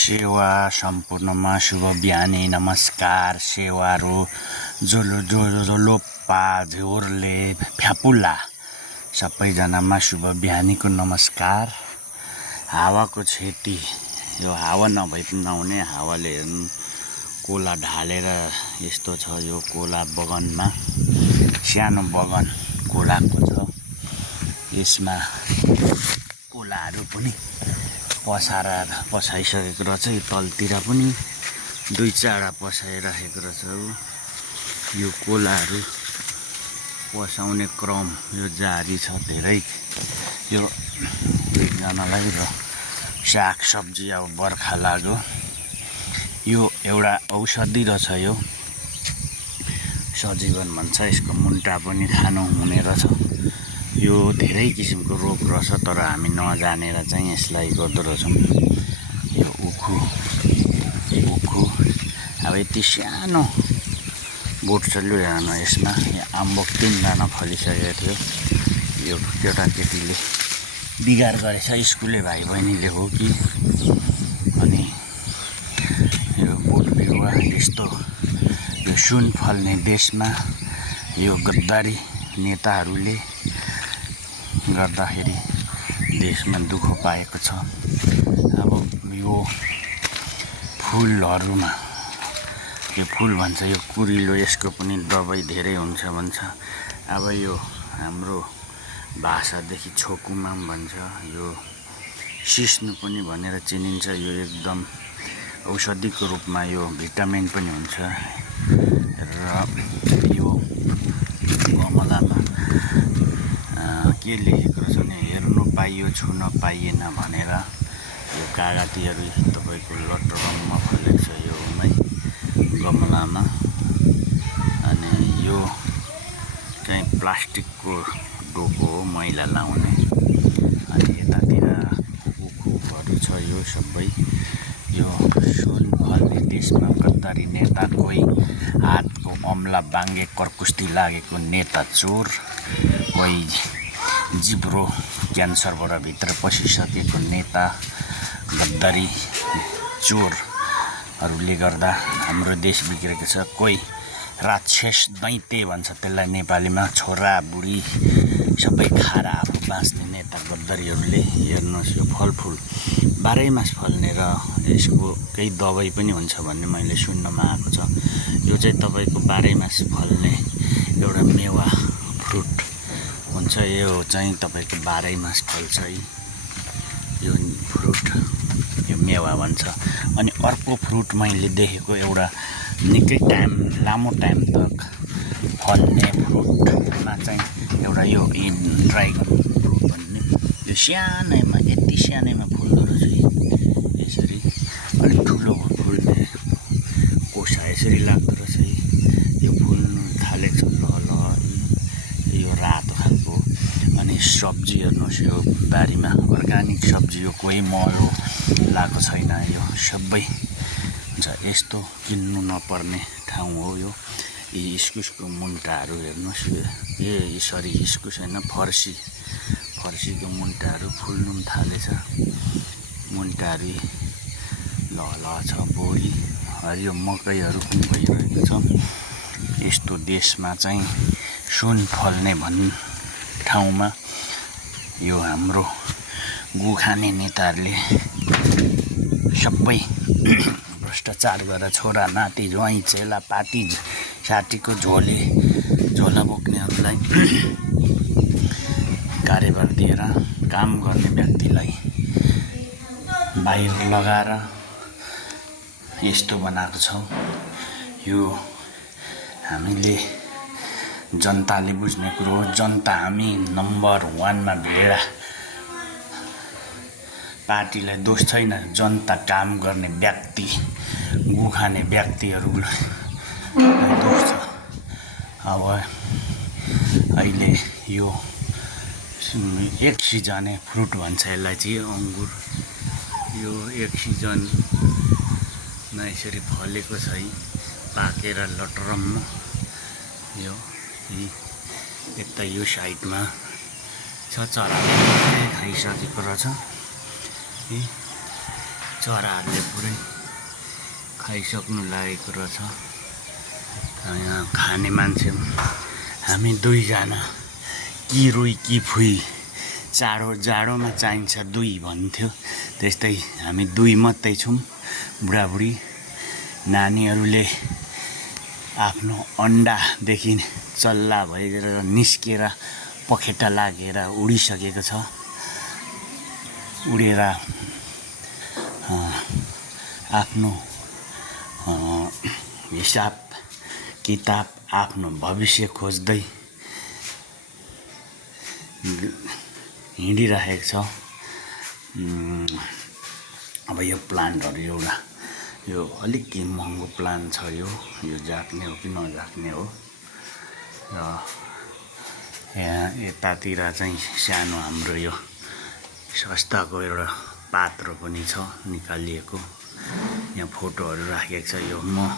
सेवा सम्पूर्णमा शुभ बिहानी नमस्कार सेवारो जोलोपा झोरले फ्यापुला सबैजनामा शुभ बिहानीको नमस्कार। हावाको क्षति यो हावा नभए पनि नहुने हावाले हेर्नु कोला ढालेर यस्तो छ। यो कोला बगानमा सानो बगान कोलाको छ। यसमा कोलाहरू पनि पसाइसकेको रहेछ। यो तलतिर पनि दुई चारवटा पसाइराखेको रहेछ। यो कोलाहरू पसाउने क्रम यो जारी छ धेरै। यो एकजनालाई र सागसब्जी अब बर्खा लाग्यो। यो एउटा औषधि रहेछ। यो सजीवन भन्छ। यसको मुन्टा पनि खानु हुने रहेछ। यो धेरै किसिमको रोग रहेछ तर हामी नजानेर चाहिँ यसलाई गर्दो रहेछौँ। यो उखु अब यति सानो बोट चल्यो हेर्नु। यसमा अम्बक 3 दाना फलिसकेको थियो। यो केटाकेटीले बिगार गरेछ स्कुले भाइ बहिनीले हो कि। अनि यो बोट बिरुवा यस्तो यो सुन फल्ने देशमा यो गद्दारी नेताहरूले गर्दाखेरि देशमा दुःख पाएको छ। अब यो फुलहरूमा यो फुल भन्छ यो कुरिलो, यसको पनि दबाई धेरै हुन्छ भन्छ। अब यो हाम्रो भाषादेखि छोकुमाम भन्छ। यो सिस्नु पनि भनेर चिनिन्छ। यो एकदम औषधिको रूपमा यो भिटामिन पनि हुन्छ। र यो गमलामा के लेखेको रहेछ भने हेर्नु पाइयो छुन पाइएन भनेर। यो कागतीहरू तपाईँको लटरममा फलेको छ योमै गमलामा। अनि यो चाहिँ प्लास्टिकको डोको हो मैला लाउने। अनि यतातिर उखुहरू छ। यो सबै यो सुन फल्ने देशमा गद्दारी नेता कोही हातको अम्ला बाङ्गे करकुस्ती लागेको नेता चोर, कोही जिब्रो क्यान्सरबाट भित्र पसिसकेको नेता गद्दारी चोरहरूले गर्दा हाम्रो देश बिग्रेको छ। कोही राक्षस दैत्य भन्छ त्यसलाई नेपालीमा, छोरा बुढी सबै खाएर आफू बाँच्ने नेता गद्दारीहरूले। हेर्नुहोस् यो फलफुल 12 मास फल्ने र यसको केही दबाई पनि हुन्छ भन्ने मैले सुन्नमा आएको छ। यो चाहिँ तपाईँको 12 मास फल्ने एउटा मेवा फ्रुट हुन्छ। यो चाहिँ तपाईँको 12 मास फल्छ यो फ्रुट, यो मेवा भन्छ। अनि अर्को फ्रुट मैले देखेको एउटा निकै लामो टाइम तक फल्ने फ्रुटमा चाहिँ एउटा यो ड्राइगन फ्रुट भन्ने यो सानैमा यति सानैमा फुल्दो रहेछ। यसरी अलिक ठुलो फुल्ने कोसा यसरी लाग्दो रहेछ। यो फुल्नु थालेको छ ल यो रातो खालको। अनि सब्जी हेर्नुहोस् यो बारीमा अर्ग्यानिक सब्जी, यो कोही मल लगाएको छैन। यो सबै हुन्छ। यस्तो किन्नु नपर्ने ठाउँ हो यो। यी इस्कुसको मुन्टाहरू हेर्नुहोस्। सरी इस्कुस होइन फर्सीको मुन्टाहरू फुल्नु पनि थालेछ। मुन्टाहरू ल छ बोडी। यो मकैहरू पनि भइरहेको छ। यस्तो देशमा चाहिँ सुन फल्ने ठाउँमा यो हाम्रो गु खाने नेताहरूले सबै भ्रष्टाचार गरेर छोरा नाति ज्वाइँ चेला पाटी साटीको झोला बोक्नेहरूलाई कार्यभार दिएर काम गर्ने व्यक्तिलाई बाहिर लगाएर यस्तो बनाएको छौँ। यो हामीले जनताले बुझ्ने कुरो हो। जनता हामी नम्बर 1मा भिड। पार्टीलाई दोष छैन, जनता काम गर्ने व्यक्ति गु खाने व्यक्तिहरूलाई दोष छ। अब अहिले यो एक सिजने फ्रुट भन्छ यसलाई चाहिँ अङ्गुर। यो एक सिजनमा यसरी फलेको छ पाकेर लटरममा। यो यता यो साइडमा छ चराले खाइसकेको रहेछ। चराहरूले पुरै खाइसक्नु लागेको रहेछ। यहाँ खाने मान्छे हामी दुईजना, कि रुई कि फुई, जाडोमा चाहिन्छ दुई भन्थ्यो, त्यस्तै हामी दुई मात्रै छौँ। बुढाबुढी नानीहरूले आफ्नो अन्डादेखि चल्ला भएर निस्केर पखेटा लागेर उडिसकेको छ। उडेर आफ्नो हिसाब किताब, आफ्नो भविष्य खोज्दै हिँडिरहेको छ। अब यो प्लान्टहरू एउटा यो अलिक महँगो प्लान्ट छ। यो जाग्ने हो कि नजाग्ने हो। र यहाँ यतातिर चाहिँ सानो हाम्रो यो संस्थाको एउटा पात्र पनि छ निकालिएको। यहाँ फोटोहरू राखेको छ। यो म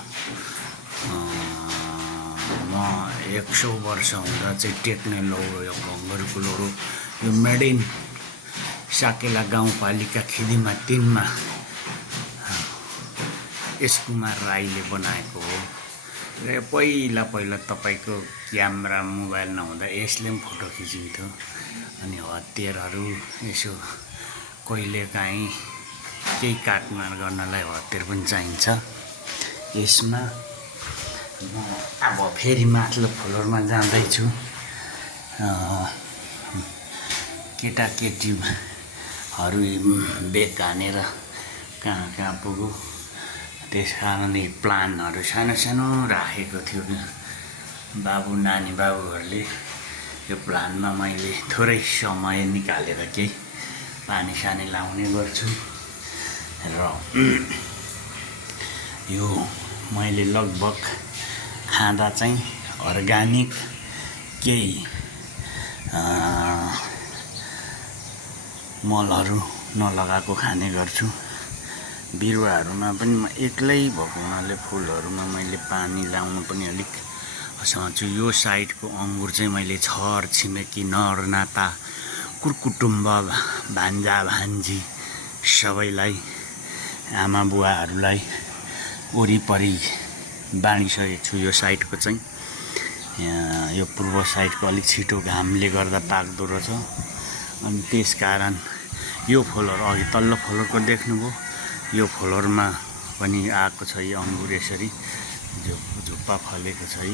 100 वर्ष हुँदा चाहिँ टेक्ने लौरो, यो भङ्गरको लौरो, यो मेड इन साकेला गाउँपालिका खिदिमा 3 मा एस कुमार राईले बनाएको हो। र पहिला तपाईँको क्यामेरा मोबाइल नहुँदा यसले पनि फोटो खिचिन्थ्यो। अनि हतियारहरू यसो कहिलेकाहीँ केही काटमार गर्नलाई हतियार पनि चाहिन्छ। यसमा म अब फेरि माथिल्लो फ्लोरमा जाँदैछु। केटाकेटीहरू बेग हानेर कहाँ पुग्यो। त्यस कारणले प्लानहरू सानो राखेको थियो। नानी बाबुहरूले यो प्लानमा मैले थोरै समय निकालेर केही पानी सानी लाउने गर्छु। र यो मैले लगभग खाँदा चाहिँ अर्ग्यानिक केही मलहरू नलगाएको खाने गर्छु। बिरुवाहरूमा पनि म एक्लै भएको हुनाले फुलहरूमा मैले पानी लाउनु पनि अलिक सहन्छु। यो साइडको अङ्गुर चाहिँ मैले छर छिमेकी नरनाता कुरकुटुम्ब भान्जा भान्जी सबैलाई, आमा बुवाहरूलाई वरिपरि बाँडिसकेको छु। यो साइडको चाहिँ यो पूर्व साइडको अलिक छिटो घामले गर्दा पाक्दो रहेछ। अनि त्यस कारण यो फ्लोर अघि तल्लो फ्लोरको देख्नुभयो, यो फ्लोरमा पनि आएको छ। यो अङ्गुर यसरी झुप्पा फलेको छ।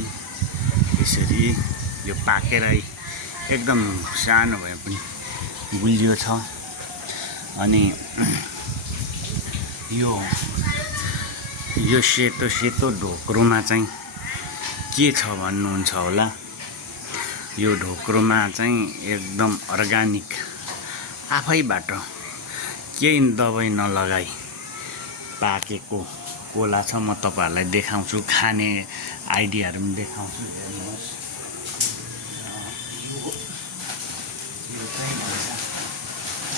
यसरी यो पाकेर एकदम सानो भए पनि गुलियो छ। अनि यो सेतो ढोक्रोमा चाहिँ के छ भन्नुहुन्छ होला। यो ढोक्रोमा चाहिँ एकदम अर्ग्यानिक, आफैबाट केही दबाई नलगाई पाकेको कोला छ। म तपाईँहरूलाई देखाउँछु, खाने आइडियाहरू पनि देखाउँछु। हेर्नुहोस्, यो चाहिँ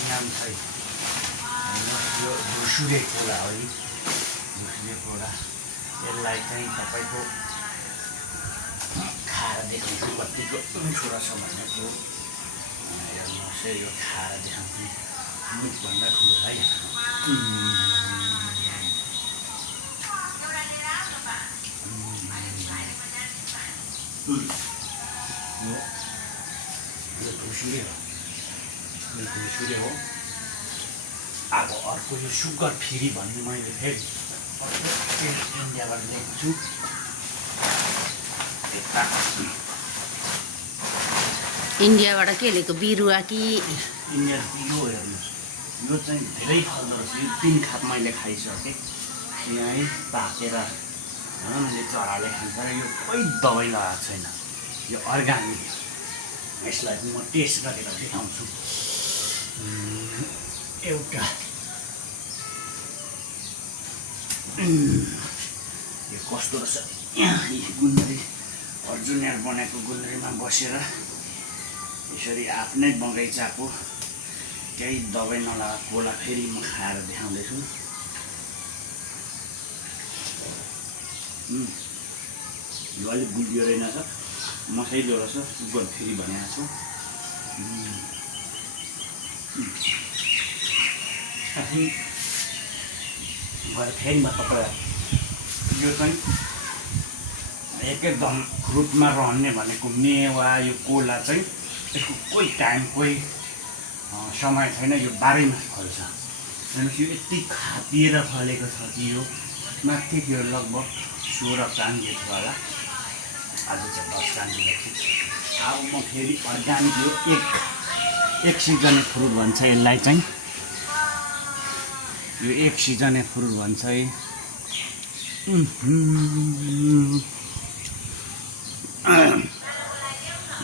नाम छ यो धुसुरे कोला हो। धुसुरे कोला, यसलाई चाहिँ तपाईँको खाएर देखाउँछु कतिको मिठो रहेछ भनेको। हेर्नुहोस्, यो खाएर देखाउँछु, मुखभन्दा ठुलो है। यो धुसुरे हो। अब अर्को यो सुगर फ्री भन्ने मैले फेरि इन्डियाबाट ल्याएको छु। इन्डियाबाट के ल्याएको, बिरुवा कि? इन्डिया बिरुवा। हेर्नुहोस्, यो चाहिँ धेरै फल्दो रहेछ। यो 3 खाप मैले खाइसकेँ। यहीँ पाकेर मैले चराले खान्छ। र यो कोही दबाई लगाएको छैन, यो अर्ग्यानिक। यसलाई म टेस्ट गरेर देखाउँछु। एउटा यो कस्तो रहेछ। यहाँ गुन्द्री अर्जिनल बनाएको गुन्द्रीमा बसेर यसरी आफ्नै बगैँचाको केही दबाई नलगाएको कोला फेरि म खाएर देखाउँदैछु। यो अलिक गुलियो रहेनछ, मसैलो रहेछ। सुगर फ्री भनेको छु। भएर फेरि म तपाईँलाई यो चाहिँ एकदम फ्रुटमा रहने भनेको मेवा यो कोला चाहिँ यसको कोही टाइम कोही समय छैन, यो बाह्रैमास फल्छ। हेर्नुहोस् यो यति खापिएर फलेको छ कि यो माथि थियो लगभग 16 कान्डी थियो होला, आज चाहिँ 10 कान्डी थियो। अब म फेरि अर्ग्यानिक यो एक सिजने फ्रुट भन्छ यसलाई चाहिँ, यो एक सिजने फ्रुट भन्छ है।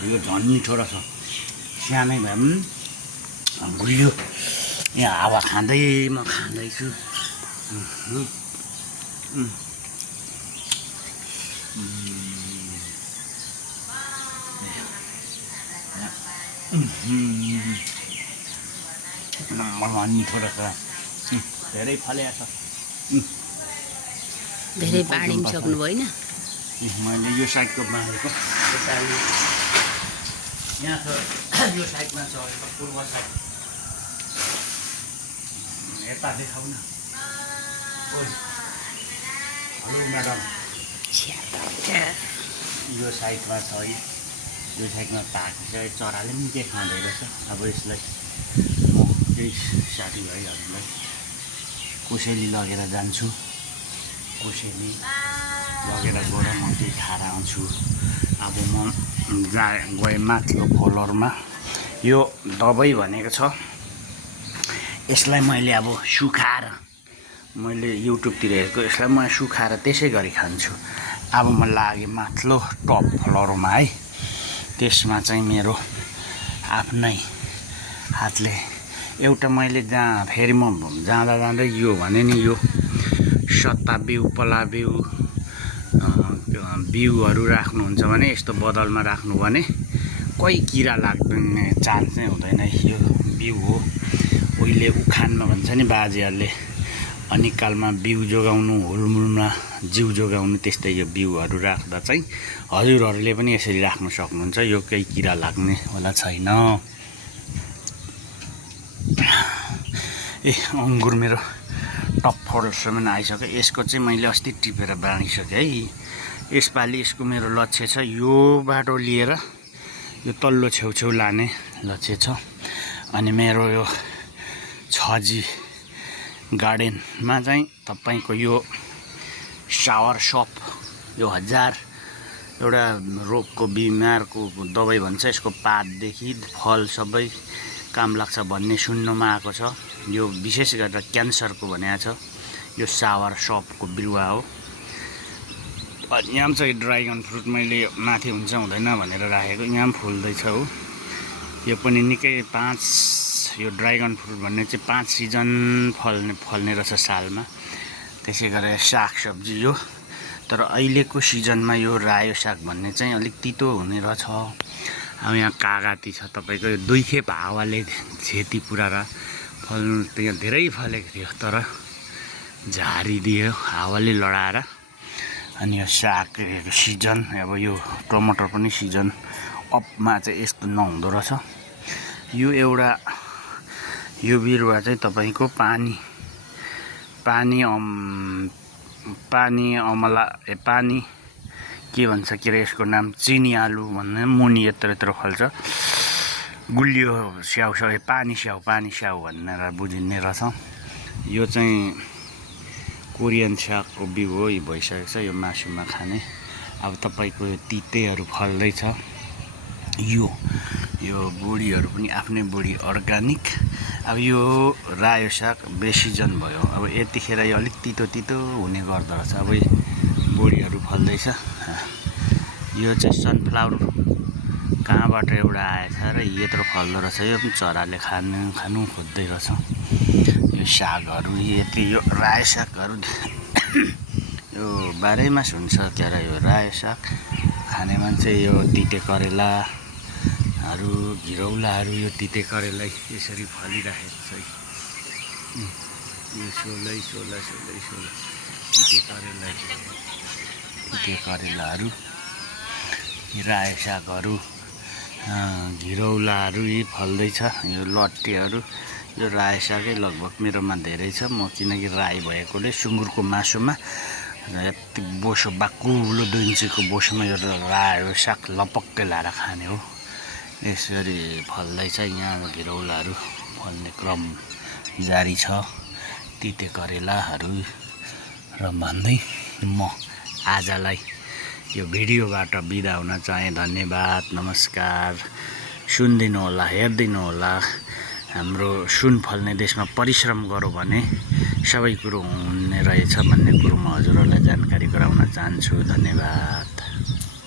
यो झन् मिठो रहेछ, सानै भए पनि गुलियो। यहाँ हावा खाँदै म खाँदैछु। मिठो रहेछ, धेरै फलेको छ। धेरै बाँडी पनि सक्नु भएन। मैले यो साइडको बाँडेको यहाँ छ, यो साइडमा छ पूर्व साइड। यता देखाउ न। हेलो म्याडम, यो साइडमा छ है, यो साइडमा पाएको छ। चराले पनि के खाँदै रहेछ। अब यसलाई म केही साथीभाइहरूलाई कोसेली लगेर जान्छु, कोसेली लगेर गएर म केही खाएर आउँछु। अब म गएँ माथिको फ्लोरमा। यो दबाई भनेको छ, यसलाई मैले अब सुकाएर, मैले युट्युबतिर हेरेको, यसलाई म सुकाएर त्यसै गरी खान्छु। अब म लागेँ माथिल्लो टप फ्लोरमा है, त्यसमा चाहिँ मेरो आफ्नै हातले एउटा मैले फेरि म जाँदा यो भने नि यो सत्ता बिउ पला बिउ बिउहरू राख्नुहुन्छ भने यस्तो बदलमा राख्नु भने कोही किरा लाग्ने चान्स नै हुँदैन। यो बिउ हो, उहिले उखानमा भन्छ नि बाजेहरूले, अनिकालमा बिउ जोगाउनु हुलमुलमा जिउ जोगाउनु, त्यस्तै यो बिउहरू राख्दा चाहिँ हजुरहरूले पनि यसरी राख्नु सक्नुहुन्छ। यो केही किरा लाग्ने होला छैन। अङ्गुर मेरो टप फ्लोरसम्म आइसक्यो। यसको चाहिँ मैले अस्ति टिपेर बाँडिसकेँ है। यसपालि यसको मेरो लक्ष्य छ यो बाटो लिएर यो तल्लो छेउछेउ लाने लक्ष्य छ। अनि मेरो यो 6G गार्डनमा चाहिँ तपाईँको यो सावर सप, यो 1000 एउटा रोगको बिमारको दबाई भन्छ, यसको पातदेखि फल सबै काम लाग्छ भन्ने सुन्नमा आएको छ। यो विशेष गरेर क्यान्सरको भनेको छ। यो सावर सपको बिरुवा हो। अनि यहाँ चाहिँ ड्राइगन फ्रुट मैले माथि हुन्छ हुँदैन भनेर राखेको, यहाँ पनि फुल्दैछ हो। यो पनि निकै यो ड्राइगन फ्रुट भन्ने चाहिँ 5 सिजन फल्ने रहेछ सालमा। त्यसै गरेर सागसब्जी यो, तर अहिलेको सिजनमा यो रायो साग भन्ने चाहिँ अलिक तितो हुने रहेछ। अब यहाँ कागती छ तपाईँको, यो 2 खेप हावाले क्षति पुऱ्याएर फल्नु, यहाँ धेरै फलेको थियो तर झारिदियो हावाले लडाएर। अनि यो सागको सिजन, अब यो टमाटर पनि सिजन अपमा चाहिँ यस्तो नहुँदो रहेछ। यो एउटा यो बिरुवा चाहिँ तपाईँको पानी के भन्छ के अरे यसको नाम, चिनी आलु भन्ने मुनि यत्रो फल्छ। गुलियो स्याउ पानी स्याउ भनेर बुझिने रहेछ। यो चाहिँ कोरियन सागको बिउ हो, यो भइसकेको छ। यो मासुमा खाने। अब तपाईँको यो तितेहरू फल्दैछ। यो बोडीहरू पनि आफ्नै बोडी अर्ग्यानिक। अब यो रायो साग बेसिजन भयो, अब यतिखेर यो अलिक तितो हुने गर्दो रहेछ। अब बोडीहरू फल्दैछ। यो चाहिँ सनफ्लावर कहाँबाट एउटा आएछ र यत्रो फल्दो रहेछ। यो पनि चराले खानु खोज्दै रहेछ। यो सागहरू यो रायो सागहरू यो 12 मास हुन्छ क्या र। यो रायो साग खाने मान्छे, यो तिते करेलाहरू, घिरौलाहरू, यो तिते करेला यसरी फलिराखेको छ। यो 16 तिते करेलाहरू, रायो सागहरू, घिरौलाहरू यी फल्दैछ। यो लट्टेहरू, यो रायो सागै लगभग मेरोमा धेरै छ म किनकि राई भएकोले सुँगुरको मासुमा यति बोसो बाक्लो 2 इन्चीको बोसोमा यो रायो साग लपक्कै लाएर खाने हो। यसरी फल्दैछ यहाँ घिरौलाहरू फल्ने क्रम जारी छ तिते करेलाहरू र भन्दै म आजलाई यो भिडियोबाट बिदा हुन चाहे। धन्यवाद, नमस्कार। सुनिदिनु होला, हेरिदिनु होला। हाम्रो सुन फल्ने देशमा परिश्रम गरौँ भने सबै कुरो हुने रहेछ भन्ने कुरो म हजुरहरूलाई जानकारी गराउन चाहन्छु। धन्यवाद।